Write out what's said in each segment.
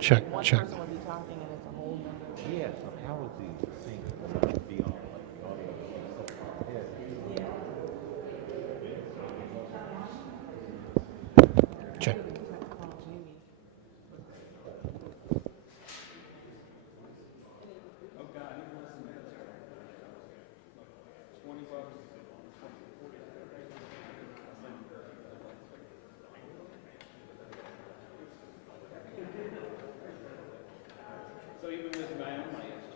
Check, One check. person would be talking and it's a whole nother. Yeah, so how is the sync going to be on, like, the audio is so far ahead? Check. Call Jamie. So even with my own ISG,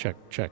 Check, check.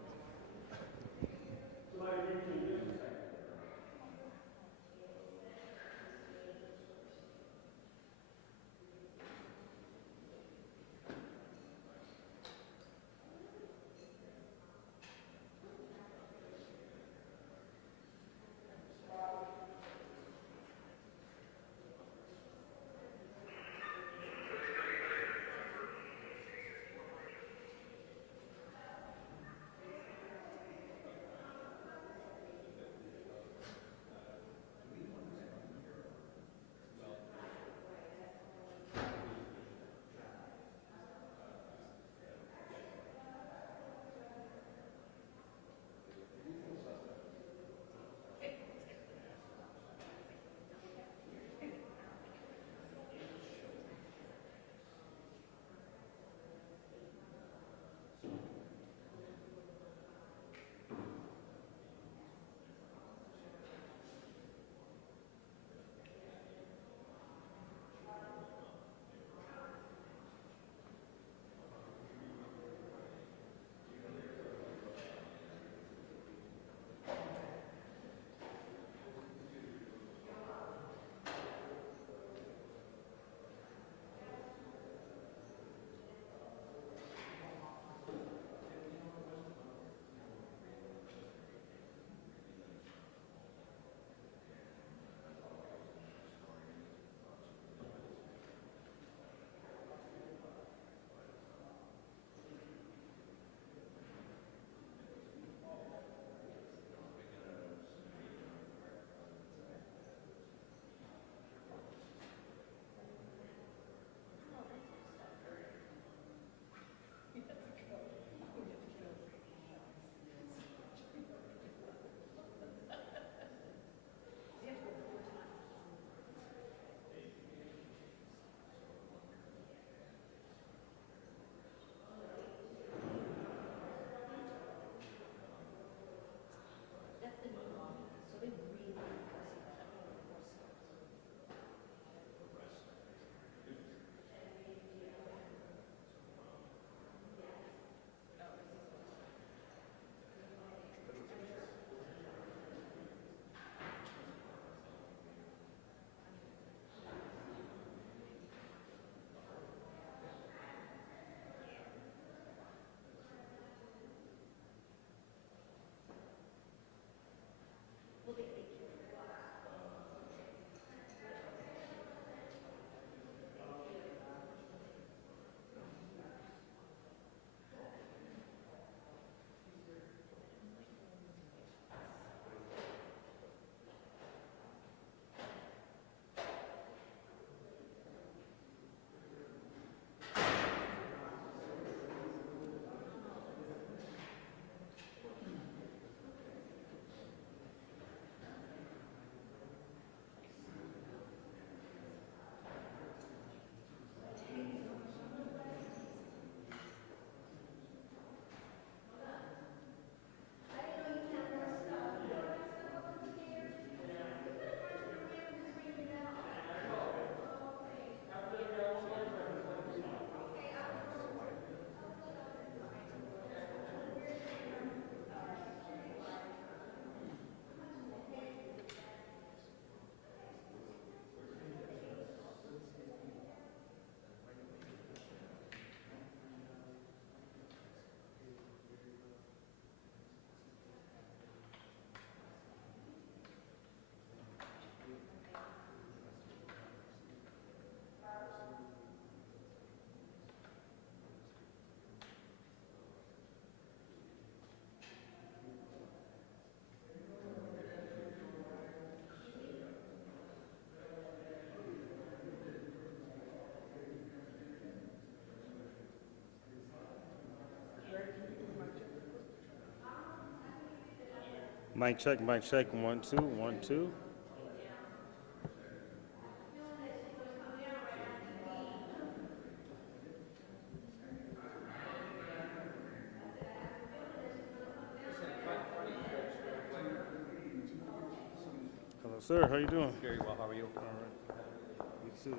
Mic check, mic check. 1 2 1 2. Hello, sir. How you doing? Very well, how are you? All right. You too.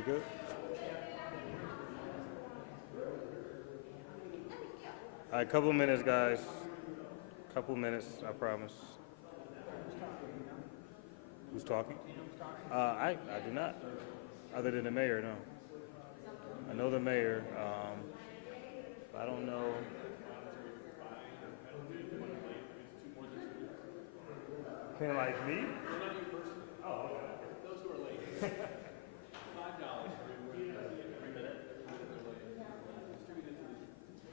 We good? All right, couple minutes, guys. Couple minutes, I promise. Who's talking? I do not. Other than the mayor, no. I know the mayor. I don't know. Penalize me? Oh, okay.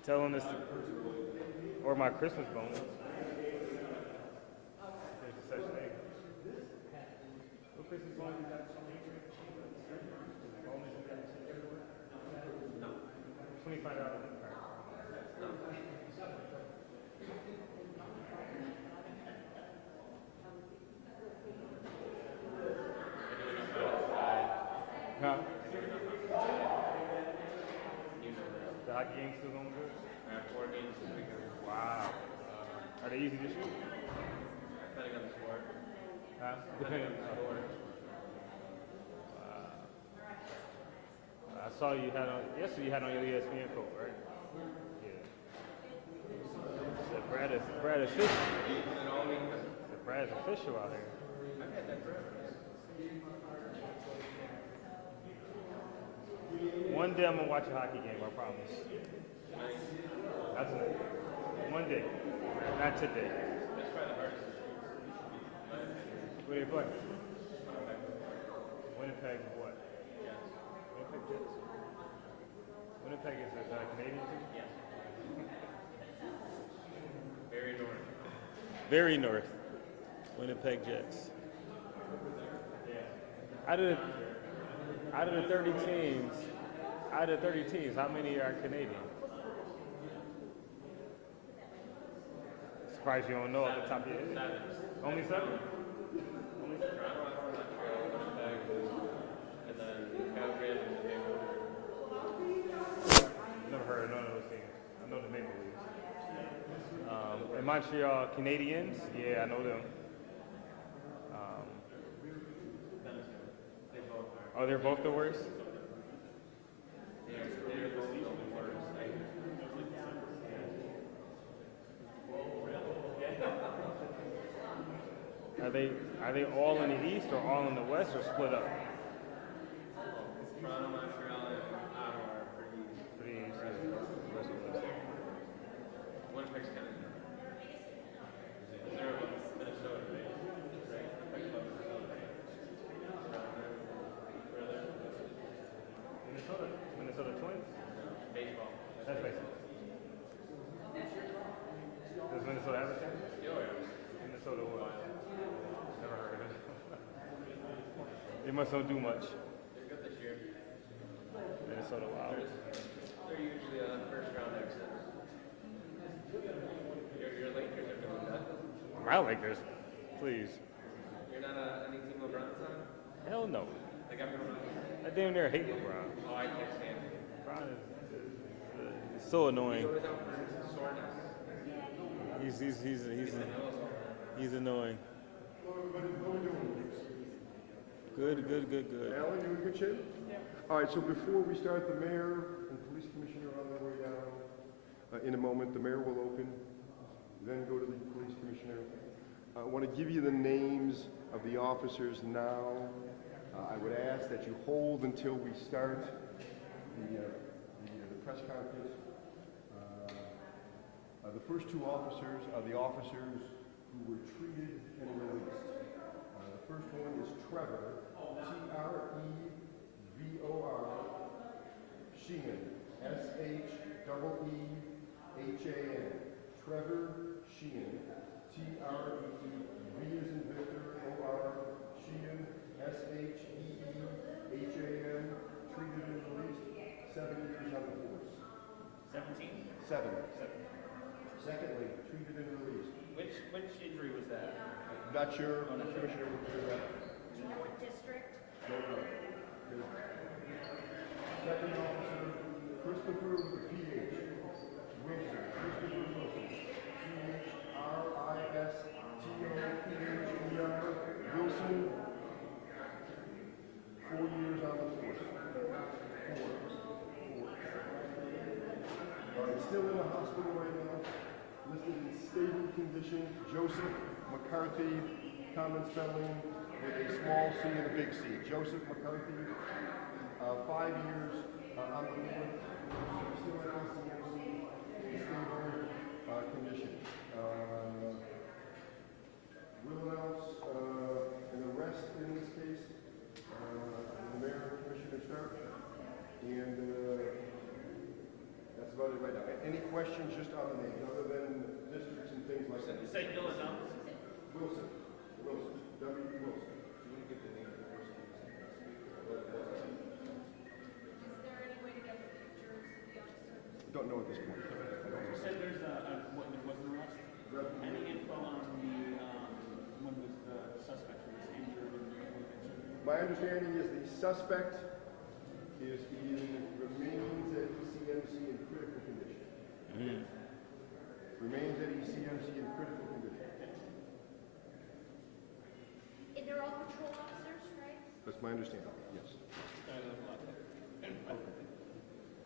Tell them this, or my Christmas bonus. There's a such thing. What Christmas bonus you got? No. $25. Huh? The hockey game's still going good? I have 4 games this weekend. Wow. Are they easy to shoot? Depending on the sport. Huh? Depending on the sport. I saw you had on, yesterday you had on your ESPN coat, right? Yeah. Said Brad is official. Said Brad's official out here. I've had that forever. One day I'm gonna watch a hockey game, I promise. That's it. One day. Not today. That's probably the hardest. Where do they play? Winnipeg what? Yes. Winnipeg Jets? Winnipeg is a Canadian team? Yes. Very north. Very north. Winnipeg Jets. Out of the 30 teams, how many are Canadian? Surprised you don't know off the top of your head. 7. Only 7? Only Toronto, Montreal, Winnipeg, and then Calgary and Vancouver. Never heard of none of those teams. I know the Maple Leafs. And Montreal Canadiens, yeah, I know them. Oh, they're both the worst? They're both the worst. Are they all in the East or all in the West or split up? Toronto, Montreal, and Ottawa are pretty Pretty easy. Winnipeg's kind of they're above Minnesota, right? Winnipeg's above Minnesota. Minnesota Twins? Baseball. That's baseball. Does Minnesota have a team? Minnesota what? Never heard of it. They must not do much. They're good this year. Minnesota Wild. They're usually a first round exit. Your Lakers are doing that. My Lakers, please. You're not any team LeBron's on? Hell no. They got me wrong. I damn near hate LeBron. Oh, I can't stand it. LeBron is so annoying. He goes out for soreness. He's annoying. Good. Alan, you in good shape? Yeah. All right, so before we start, the mayor and police commissioner are on their way down. In a moment, the mayor will open, then go to the police commissioner. I want to give you the names of the officers now. I would ask that you hold until we start the press conference. The first 2 officers are the officers who were treated and released. The first one is Trevor, Trevor Sheehan, Sheehan. Trevor Sheehan, Trev as in Victor, O-R, Sheehan, Sheehan, treated and released, 7 years on the force. 17? 7. Secondly, treated and released. Which injury was that? Not sure, Commissioner will clear that. Do you know what district? No. Second officer, Christopher with a PH. Wilson, Christopher Wilson. C-H-R-I-S-T-O-P-H-E-R. Wilson, 4 years on the force. condition, Joseph McCarthy, common spelling with a small c and a big C. Joseph McCarthy, 5 years on the board, still at ECMC, stable condition. Will announce an arrest in this case. The mayor and commissioner start. And that's about it right now. Any questions just on the name, other than districts and things like that? Say Dylan, Wilson. Wilson. W. Wilson. Don't know at this point. You said there's what was an arrest? Any info on the when was the suspect who was injured and My understanding is the suspect remains at ECMC in critical condition. Remains at ECMC in critical condition. And they're all patrol officers, right? That's my understanding, yes.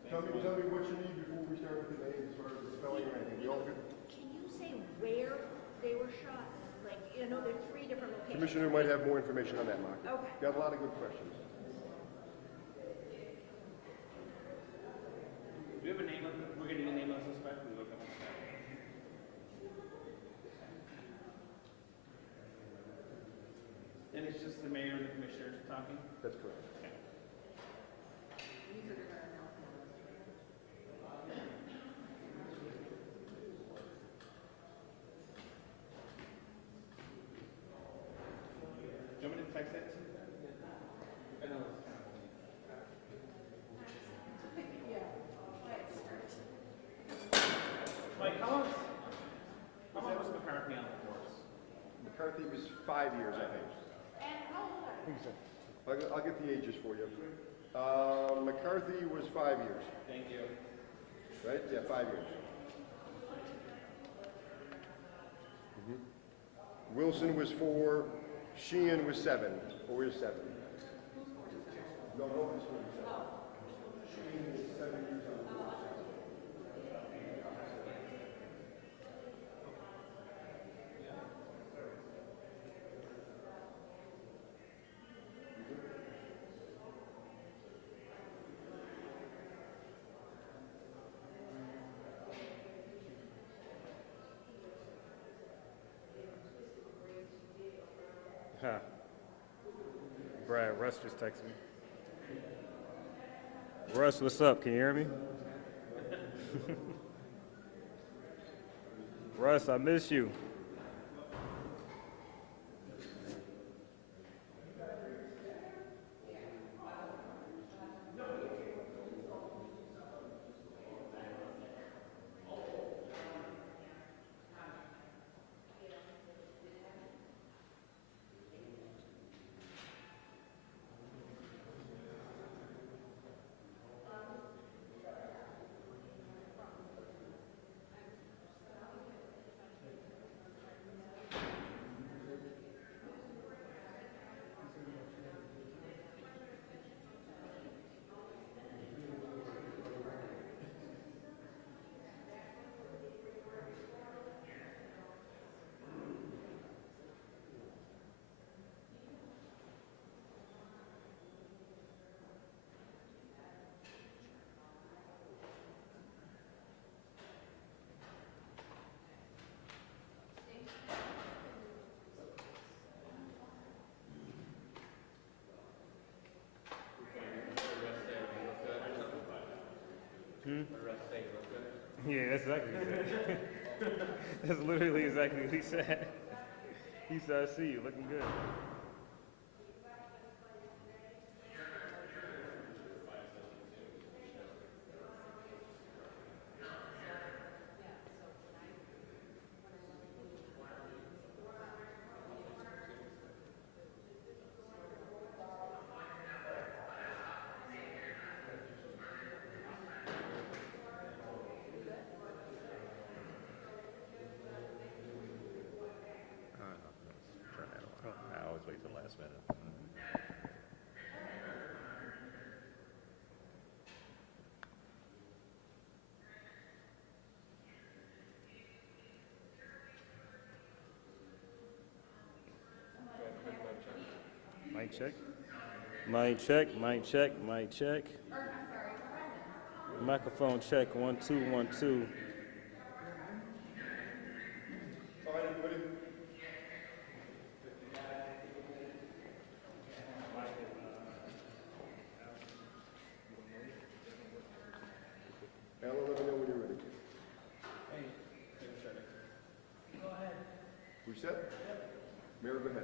Tell me what you need before we start with the names as far as the spelling or anything. We all good? Can you say where they were shot? Like, I know there's 3 different locations. Commissioner might have more information on that, Mark. Okay. Got a lot of good questions. do we have a name of the, we're getting a name of the suspect? We look up on that. And it's just the mayor and the commissioners talking? That's correct. Do you want me to text that to you? Mike, how long was McCarthy on the force? McCarthy was 5 years, I think. I'll get the ages for you. McCarthy was 5 years, Thank you. right? Yeah, 5 years. Wilson was 4. Sheehan was 7. Or is 7? No, nobody's 47. Sheehan is 7 years on the force. Huh. Brad, Russ just texted me. Russ, what's up? Can you hear me? Russ, I miss you. Yeah, that's exactly what he said. That's literally exactly what he said. He said, I see you, looking good. I was check. Mic check, mic check, mic check. Microphone check, 1 2 1 2. All right, everybody. Alan, let me know when you're ready. We set? Mayor, go ahead.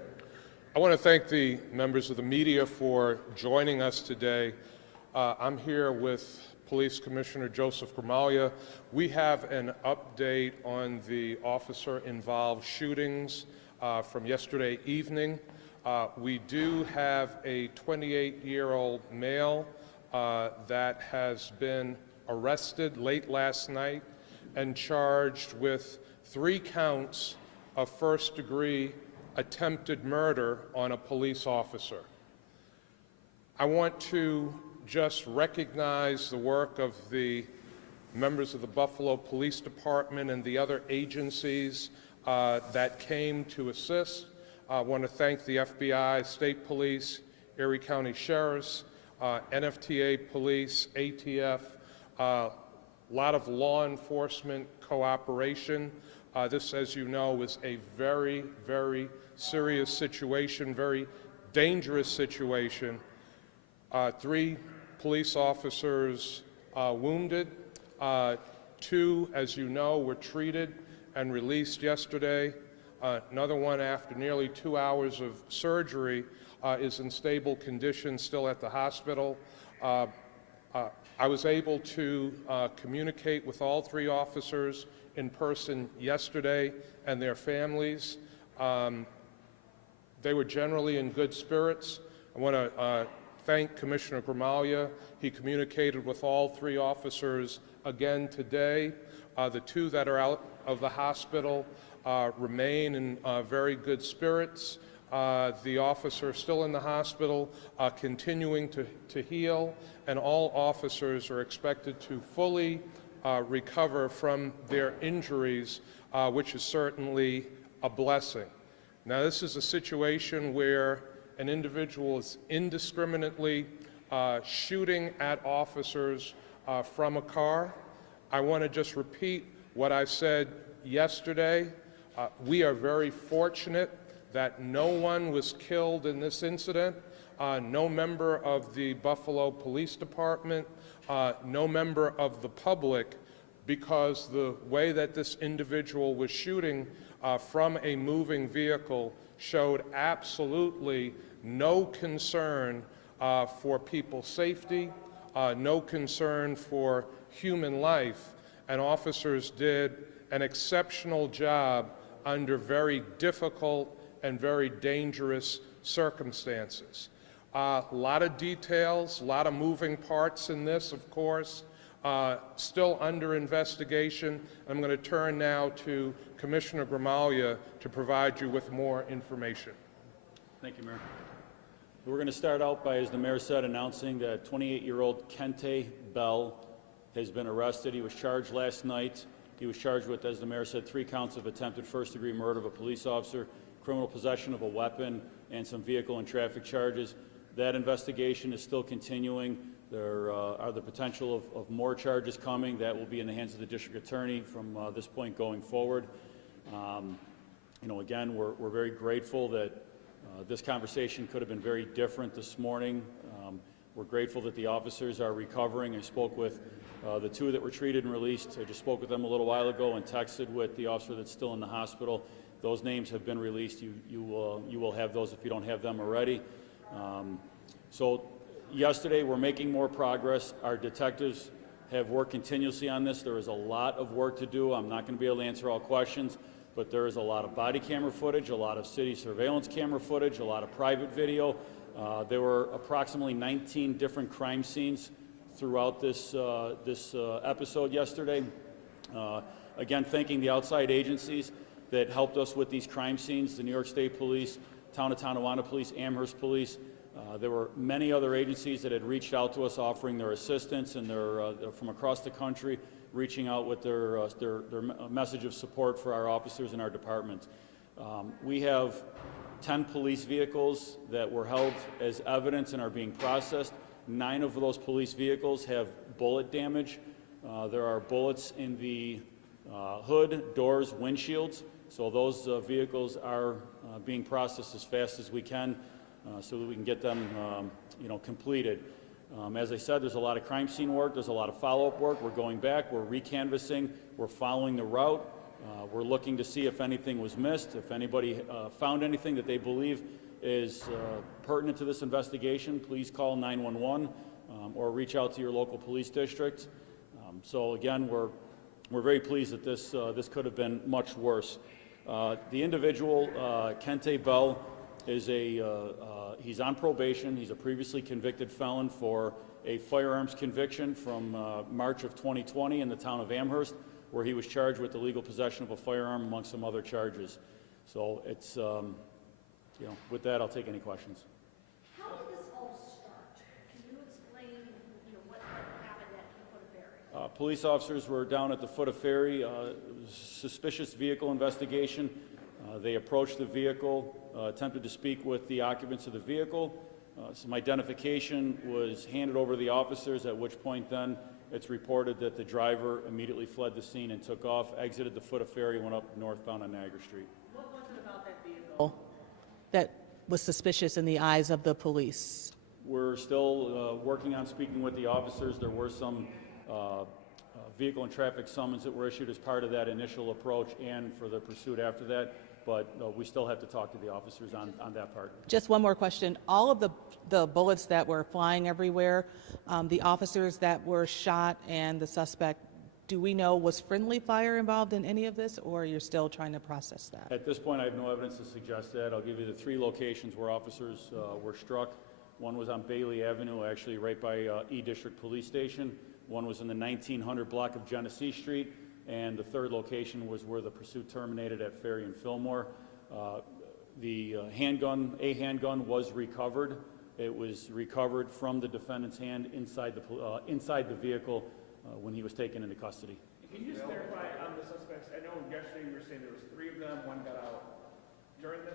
I want to thank the members of the media for joining us today. I'm here with Police Commissioner Joseph Gramaglia. We have an update on the officer-involved shootings from yesterday evening. We do have a 28-year-old male that has been arrested late last night and charged with 3 counts of first-degree attempted murder on a police officer. I want to just recognize the work of the members of the Buffalo Police Department and the other agencies that came to assist. I want to thank the FBI, State Police, Erie County Sheriffs, NFTA Police, ATF, a lot of law enforcement cooperation. This, as you know, is a very, very serious situation, very dangerous situation. 3 police officers wounded. 2, as you know, were treated and released yesterday. Another one, after nearly 2 hours of surgery, is in stable condition, still at the hospital. I was able to communicate with all 3 officers in person yesterday and their families. They were generally in good spirits. I want to thank Commissioner Gramaglia. He communicated with all 3 officers again today. The 2 that are out of the hospital remain in very good spirits. The officer still in the hospital, continuing to heal, and all officers are expected to fully recover from their injuries, which is certainly a blessing. Now, this is a situation where an individual is indiscriminately shooting at officers from a car. I want to just repeat what I said yesterday. We are very fortunate that no one was killed in this incident, no member of the Buffalo Police Department, no member of the public, because the way that this individual was shooting from a moving vehicle showed absolutely no concern for people's safety, no concern for human life, and officers did an exceptional job under very difficult and very dangerous circumstances. A lot of details, a lot of moving parts in this, of course, still under investigation. I'm going to turn now to Commissioner Gramaglia to provide you with more information. Thank you, Mayor. We're going to start out by, as the Mayor said, announcing that 28-year-old Kente Bell has been arrested. He was charged last night. He was charged with, as the Mayor said, 3 counts of attempted first-degree murder of a police officer, criminal possession of a weapon, and some vehicle and traffic charges. That investigation is still continuing. There are the potential of more charges coming. That will be in the hands of the district attorney from this point going forward. Again, we're very grateful that this conversation could have been very different this morning. We're grateful that the officers are recovering. I spoke with the 2 that were treated and released. I just spoke with them a little while ago and texted with the officer that's still in the hospital. Those names have been released. You will have those if you don't have them already. So yesterday, we're making more progress. Our detectives have worked continuously on this. There is a lot of work to do. I'm not going to be able to answer all questions, but there is a lot of body camera footage, a lot of city surveillance camera footage, a lot of private video. There were approximately 19 different crime scenes throughout this episode yesterday. Again, thanking the outside agencies that helped us with these crime scenes, the New York State Police, Town of Tonawanda Police, Amherst Police. There were many other agencies that had reached out to us offering their assistance, and they're from across the country reaching out with their message of support for our officers and our department. We have 10 police vehicles that were held as evidence and are being processed. 9 of those police vehicles have bullet damage. There are bullets in the hood, doors, windshields. So those vehicles are being processed as fast as we can so that we can get them, completed. As I said, there's a lot of crime scene work. There's a lot of follow-up work. We're going back. We're recanvassing. We're following the route. We're looking to see if anything was missed, if anybody found anything that they believe is pertinent to this investigation. Please call 911 or reach out to your local police district. So again, we're very pleased that this could have been much worse. The individual, Kente Bell, is he's on probation. He's a previously convicted felon for a firearms conviction from March of 2020 in the town of Amherst, where he was charged with illegal possession of a firearm among some other charges. So it's, with that, I'll take any questions. How did this all start? Can you explain, what happened at the foot of Ferry? Police officers were down at the foot of Ferry, suspicious vehicle investigation. They approached the vehicle, attempted to speak with the occupants of the vehicle. Some identification was handed over to the officers, at which point then it's reported that the driver immediately fled the scene and took off, exited the foot of Ferry, went up northbound on Niagara Street. What was it about that vehicle that was suspicious in the eyes of the police? We're still working on speaking with the officers. There were some vehicle and traffic summons that were issued as part of that initial approach and for the pursuit after that, but we still have to talk to the officers on that part. Just one more question. All of the bullets that were flying everywhere, the officers that were shot and the suspect, do we know was friendly fire involved in any of this, or you're still trying to process that? At this point, I have no evidence to suggest that. I'll give you the 3 locations where officers were struck. One was on Bailey Avenue, actually right by E District Police Station. One was in the 1900 block of Genesee Street. And the 3rd location was where the pursuit terminated at Ferry and Fillmore. The handgun was recovered. It was recovered from the defendant's hand inside the vehicle when he was taken into custody. Can you just clarify on the suspects? I know yesterday you were saying there was 3 of them, 1 got out. During the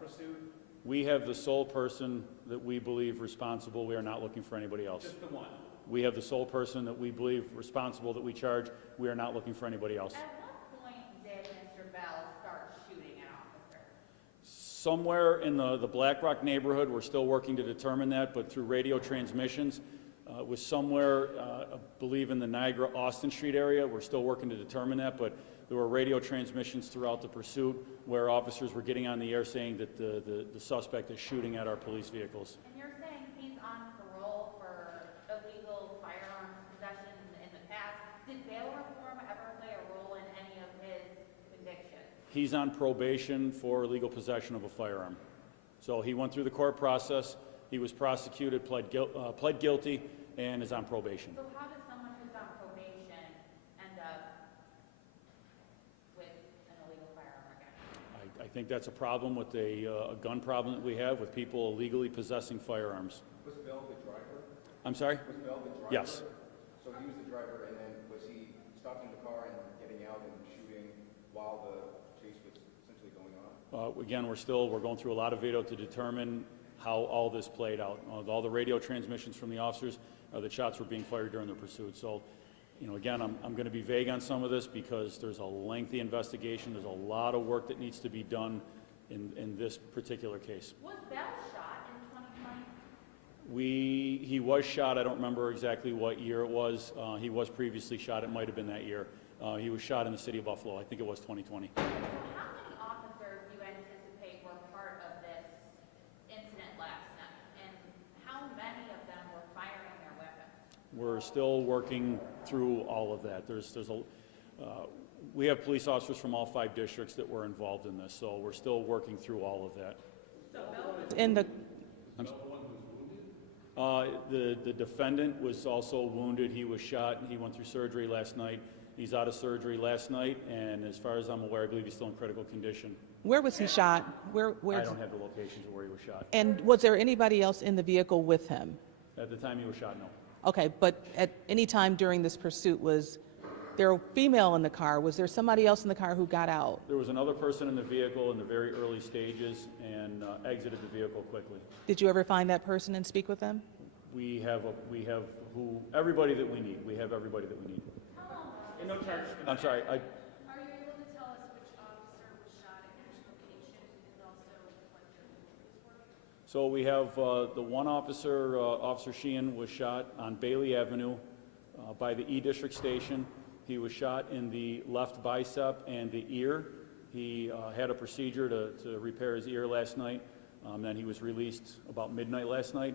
pursuit? We have the sole person that we believe responsible. We are not looking for anybody else. Just the one? We have the sole person that we believe responsible that we charge. We are not looking for anybody else. At what point did Mr. Bell start shooting at officers? Somewhere in the Black Rock neighborhood, we're still working to determine that, but through radio transmissions, it was somewhere, I believe in the Niagara-Austin Street area. We're still working to determine that, but there were radio transmissions throughout the pursuit where officers were getting on the air saying that the suspect is shooting at our police vehicles. And you're saying he's on parole for illegal firearms possession in the past. Did bail reform ever play a role in any of his convictions? He's on probation for illegal possession of a firearm. So he went through the court process. He was prosecuted, pled guilty, and is on probation. So how does someone who's on probation end up with an illegal firearm again? I think that's a problem with a gun problem that we have with people illegally possessing firearms. Was Bell the driver? I'm sorry? Was Bell the driver? Yes. So he was the driver, and then was he stopping the car and getting out and shooting while the chase was essentially going on? Again, we're going through a lot of video to determine how all this played out. All the radio transmissions from the officers, that shots were being fired during the pursuit. So, again, I'm going to be vague on some of this because there's a lengthy investigation. There's a lot of work that needs to be done in this particular case. Was Bell shot in 2020? He was shot. I don't remember exactly what year it was. He was previously shot. It might have been that year. He was shot in the city of Buffalo. I think it was 2020. How many officers do you anticipate were part of this incident last night? And how many of them were firing their weapons? We're still working through all of that. We have police officers from all 5 districts that were involved in this, so we're still working through all of that. In the The defendant was also wounded. He was shot, and he went through surgery last night. He's out of surgery last night, and as far as I'm aware, I believe he's still in critical condition. where was he shot? I don't have the locations of where he was shot. And was there anybody else in the vehicle with him? At the time he was shot, no. Okay, but at any time during this pursuit was There were female in the car. Was there somebody else in the car who got out? There was another person in the vehicle in the very early stages and exited the vehicle quickly. Did you ever find that person and speak with them? We have everybody that we need. We have everybody that we need. And no charges. I'm sorry. Are you able to tell us which officer was shot at which location and also what their injuries were? So we have the one officer, Officer Sheehan, was shot on Bailey Avenue by the E District Station. He was shot in the left bicep and the ear. He had a procedure to repair his ear last night. Then he was released about midnight last night.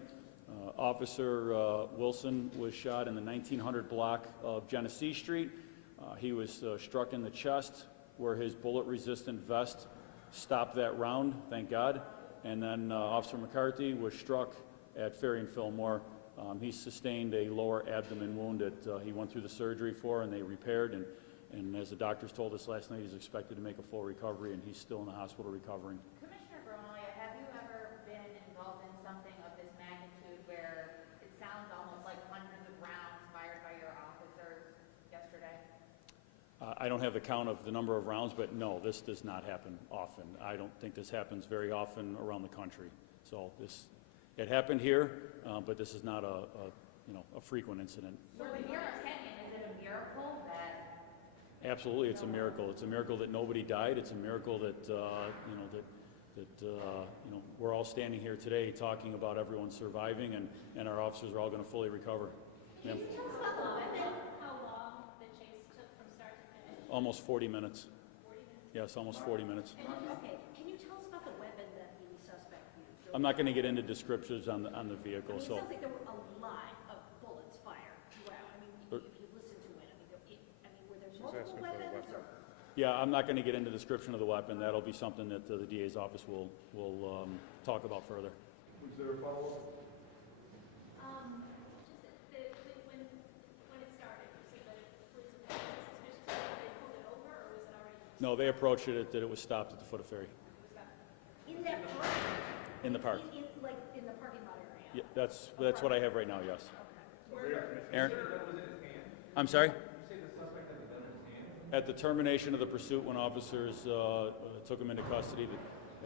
Officer Wilson was shot in the 1900 block of Genesee Street. He was struck in the chest where his bullet-resistant vest stopped that round, thank God. And then Officer McCarthy was struck at Ferry and Fillmore. He sustained a lower abdomen wound that he went through the surgery for and they repaired. And as the doctors told us last night, he's expected to make a full recovery and he's still in the hospital recovering. Commissioner Gromalia, have you ever been involved in something of this magnitude where it sounds almost like hundreds of rounds fired by your officers yesterday? I don't have the count of the number of rounds, but no, this does not happen often. I don't think this happens very often around the country. So it happened here, but this is not a frequent incident. So in your opinion, is it a miracle that? Absolutely, it's a miracle. It's a miracle that nobody died. It's a miracle that we're all standing here today talking about everyone surviving, and our officers are all going to fully recover. Can you tell us about the weapon? How long the chase took from start to finish? Almost 40 minutes. 40 minutes? Yes, almost 40 minutes. Okay, can you tell us about the weapon that the suspect used? I'm not going to get into descriptions on the vehicle. It So sounds like there were a lot of bullets fired throughout. I mean, if you listen to it, were there multiple weapons? Or? yeah, I'm not going to get into description of the weapon. That'll be something that the DA's office will talk about further. Was there a follow-up? When it started, you said that it was suspicious that they pulled it over, or was it already? No, they approached it that it was stopped at the foot of Ferry. In that park? In the park. In the parking lot area? Yeah, that's what I have right now, yes. Aaron? I'm sorry? At the termination of the pursuit, when officers took him into custody,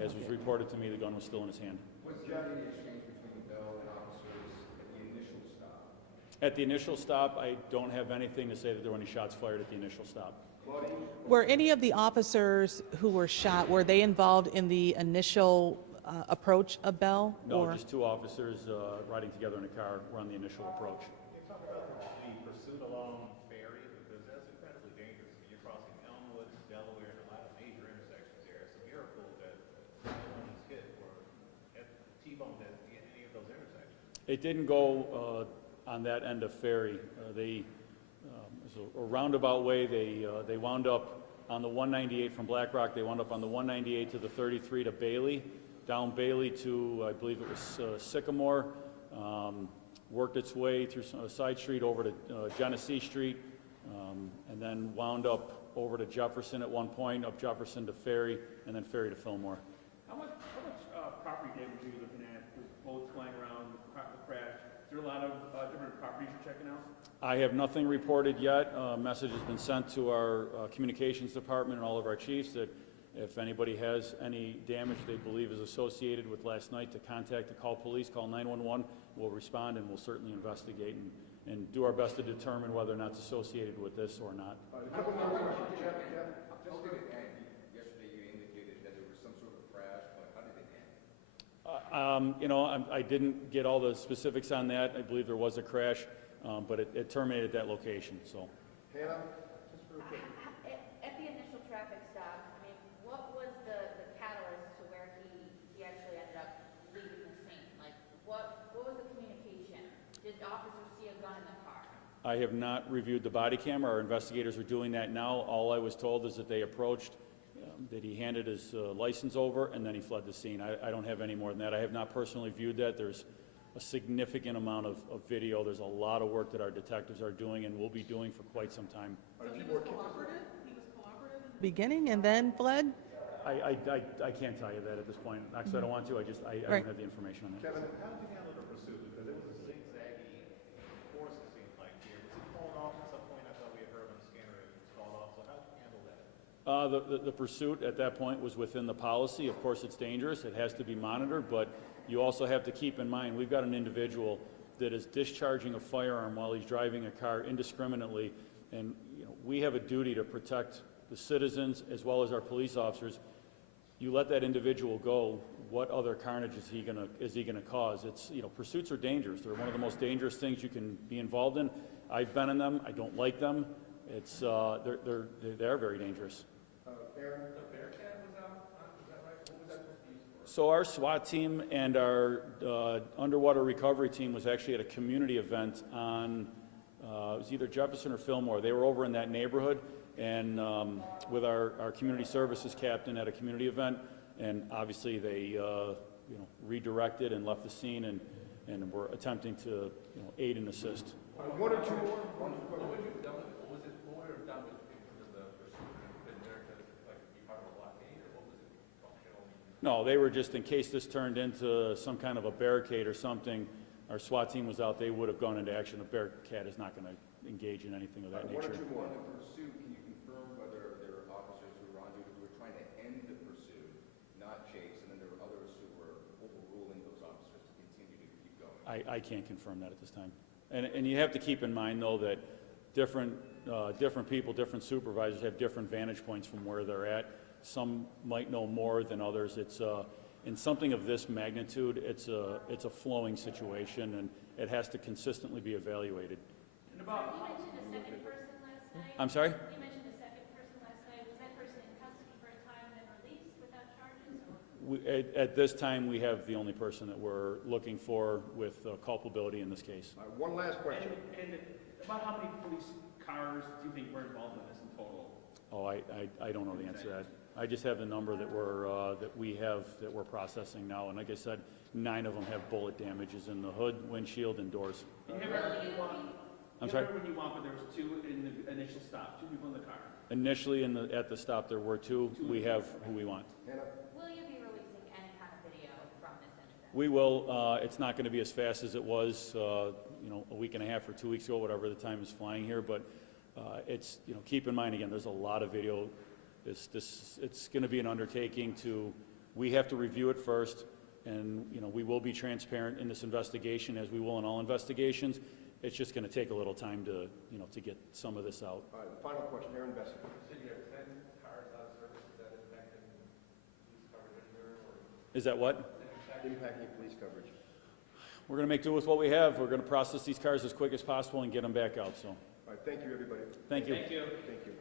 as was reported to me, the gun was still in his hand. Was there any exchange between Bell and officers at the initial stop? At the initial stop, I don't have anything to say that there were any shots fired at the initial stop. Were any of the officers who were shot, were they involved in the initial approach of Bell? No, or? just two officers riding together in a car were on the initial approach. Can you talk about the pursuit along Ferry, because that's incredibly dangerous. I mean, you're crossing Elmwood, Delaware, and a lot of major intersections there. It's a miracle that no one was hit or T-boned at any of those intersections. It didn't go on that end of Ferry. It was a roundabout way. They wound up on the 198 from Black Rock. They wound up on the 198 to the 33 to Bailey, down Bailey to, I believe it was Sycamore, worked its way through a side street over to Genesee Street, and then wound up over to Jefferson at one point, up Jefferson to Ferry, and then Ferry to Fillmore. How much property damage are you looking at with bullets flying around, the crash? Is there a lot of different properties you're checking out? I have nothing reported yet. A message has been sent to our communications department and all of our chiefs that if anybody has any damage they believe is associated with last night, to call police, call 911. We'll respond and we'll certainly investigate and do our best to determine whether or not it's associated with this or not. A couple more questions. Jeff? How did it end? Yesterday you indicated that there was some sort of crash, but how did it end? I didn't get all the specifics on that. I believe there was a crash, but it terminated at that location. So, Hannah, just real quick. At the initial traffic stop, I mean, what was the catalyst to where he actually ended up leaving the scene? Like, what was the communication? Did officers see a gun in the car? I have not reviewed the body camera. Our investigators are doing that now. All I was told is that they approached, that he handed his license over, and then he fled the scene. I don't have any more than that. I have not personally viewed that. There's a significant amount of video. There's a lot of work that our detectives are doing and will be doing for quite some time. So he was cooperative? He was cooperative in the beginning and then fled? I can't tell you that at this point. Actually, I don't want to. I don't have the information on that. Kevin? How did you handle the pursuit? Because it was a zigzaggy course, it seemed like here. Was he pulling off at some point? I thought we had heard on the scanner it The pursuit at that point was within the policy. Of course, it's dangerous. It has to be monitored, but you also have to keep in mind, we've got an individual that is discharging a firearm while he's driving a car indiscriminately, and we have a duty to protect the citizens as well as our police officers. You let that individual go, what other carnage is he gonna cause? It's, pursuits are dangerous. They're one of the most dangerous things you can be involved in. I've been in them. I don't like them. It's they're very dangerous. Aaron? So our SWAT team and our underwater recovery team was actually at a community event on, it was either Jefferson or Fillmore. They were over in that neighborhood and with our community services captain at a community event, and obviously they redirected and left the scene and were attempting to aid and assist. One or two more? What would you have done with it? What would have done with in terms of the pursuit? Been there to like be part of a blockade, or what was it functional? No, they were just in case this turned into some kind of a barricade or something. Our SWAT team was out. They would have gone into action. A barricade is not going to engage in anything of that nature. One or two more. In the pursuit, can you confirm whether there were officers who were on duty who were trying to end the pursuit, not chase, and then there were others who were overruling those officers to continue to keep going? I can't confirm that at this time. And you have to keep in mind, though, that different people, different supervisors have different vantage points from where they're at. Some might know more than others. It's in something of this magnitude, it's a flowing situation, and it has to consistently be evaluated. And about, You mentioned a second person last night. I'm sorry? You mentioned a second person last night. Was that person in custody for a time and then released without charges, or? At this time, we have the only person that we're looking for with culpability in this case. One last question. and about how many police cars do you think were involved in this in total? Oh, I don't know the answer to that. I just have the number that we're processing now, and like I said, 9 of them have bullet damages in the hood, windshield, and doors. You have everyone you want. I'm sorry? You have everyone you want, but there was 2 in the initial stop, 2 people in the car. Initially, at the stop, there were 2. We have who we want. Will you be releasing any kind of video from this incident? We will. It's not going to be as fast as it was, a week and a half or 2 weeks ago, whatever the time is flying here. But it's, keep in mind again, there's a lot of video. It's going to be an undertaking we have to review it first, and we will be transparent in this investigation, as we will in all investigations. It's just going to take a little time to get some of this out. All right, final question, Aaron Besser. So you have 10 cars out of service. Is that impacting police coverage anywhere, or? Is that what? Impacting police coverage. We're going to make do with what we have. We're going to process these cars as quick as possible and get them back out. So, All right, thank you, everybody. thank you. Thank you. Thank you.